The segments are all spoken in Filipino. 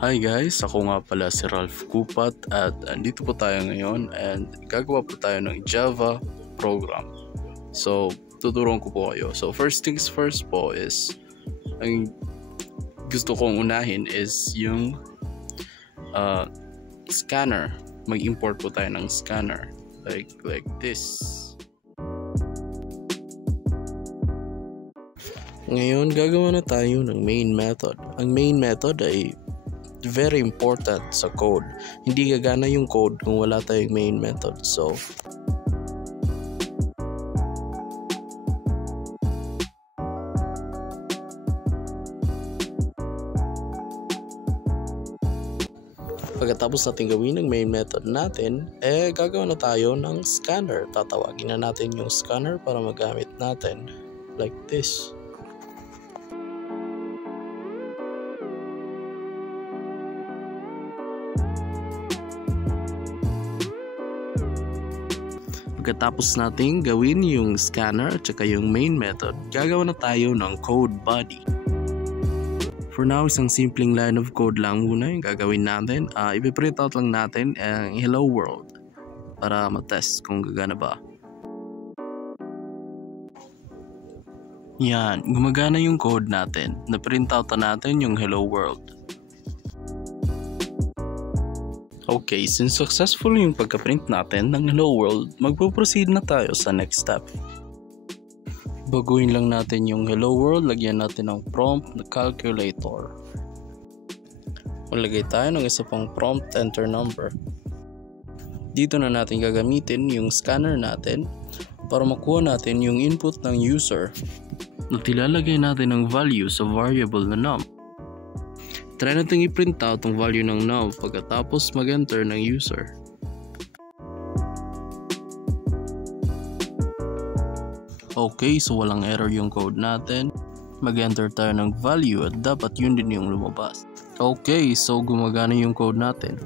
Hi guys, ako nga pala si Ralph Kupat at andito po tayo ngayon and gagawa po tayo ng Java program. So, tuturuan ko po kayo. So, first things first po is, ang gusto kong unahin is yung scanner. Mag-import po tayo ng scanner like this. Ngayon, gagawa na tayo ng main method. Ang main method ay very important sa code. Hindi gagana yung code kung wala tayong main method. So, pagkatapos natin gawin ng main method natin, gagawa na tayo ng scanner. Tatawagin na natin yung scanner para magamit natin like this. Pagkatapos natin gawin yung scanner at saka yung main method, gagawa na tayo ng code body. For now, isang simpleng line of code lang muna yung gagawin natin. Ipiprint out lang natin ang hello world para matest kung gagana ba. Yan, gumagana yung code natin. Na-print out na natin yung hello world. Okay, since successful yung pagka-print natin ng hello world, magpo-proceed na tayo sa next step. Baguhin lang natin yung hello world, lagyan natin ng prompt na calculator. Maglagay tayo ng isa pang prompt enter number. Dito na natin gagamitin yung scanner natin para makuha natin yung input ng user at ilalagay natin ng value sa variable na num. Try natin i-print out ang value ng num pagkatapos mag-enter ng user. Okay, so walang error yung code natin. Mag-enter tayo ng value at dapat yun din yung lumabas. Okay, so gumagana yung code natin.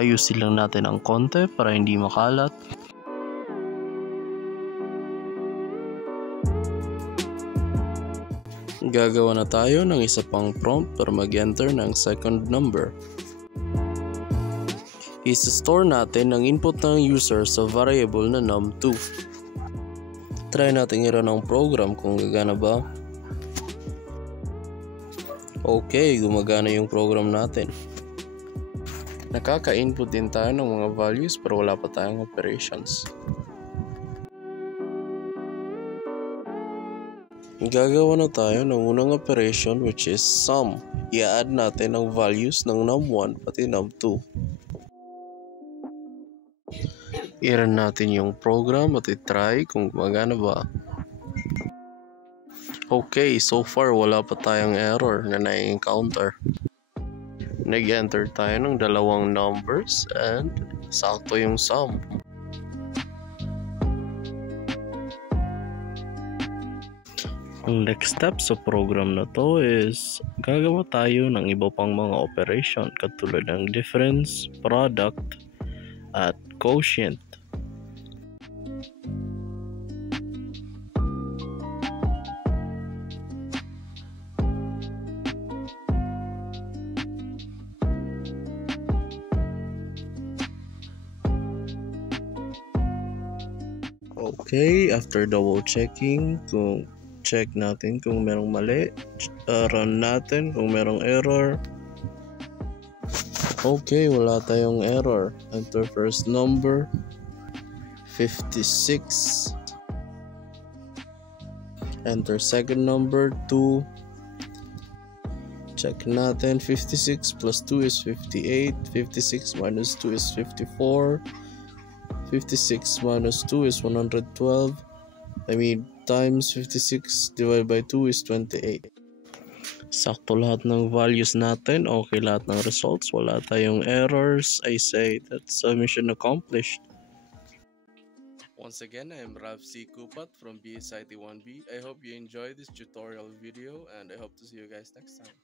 Ayusin lang natin ang konti para hindi makalat. Gagawa na tayo ng isa pang prompt para mag-enter ng second number. I-store natin ang input ng user sa variable na num2. Try natin i-run ang program kung gagana ba. Okay, gumagana yung program natin. Nakaka-input din tayo ng mga values pero wala pa tayong operations. Gagawa na tayo ng unang operation which is sum. I-add natin ang values ng num1 pati num2. I-run natin yung program at i-try kung gumagana ba. Okay, so far wala pa tayong error na na-encounter. Nag-enter tayo ng dalawang numbers and sakto yung sum. Ang next step sa program na to is gagawa tayo ng iba pang mga operation katulad ng difference, product, at quotient. Okay, after double checking, check natin kung merong mali, run natin kung merong error. Okay, wala tayong error. Enter first number 56. Enter second number 2. Check natin, 56 plus 2 is 58. 56 minus 2 is 54. 56 minus 2 is 112. Times 56 divided by 2 is 28. Sakto lahat ng values natin. Okay lahat ng results. Wala tayong errors. I say that's a mission accomplished. Once again, I am Ralph C. Kupat from BSIT 1B. I hope you enjoyed this tutorial video and I hope to see you guys next time.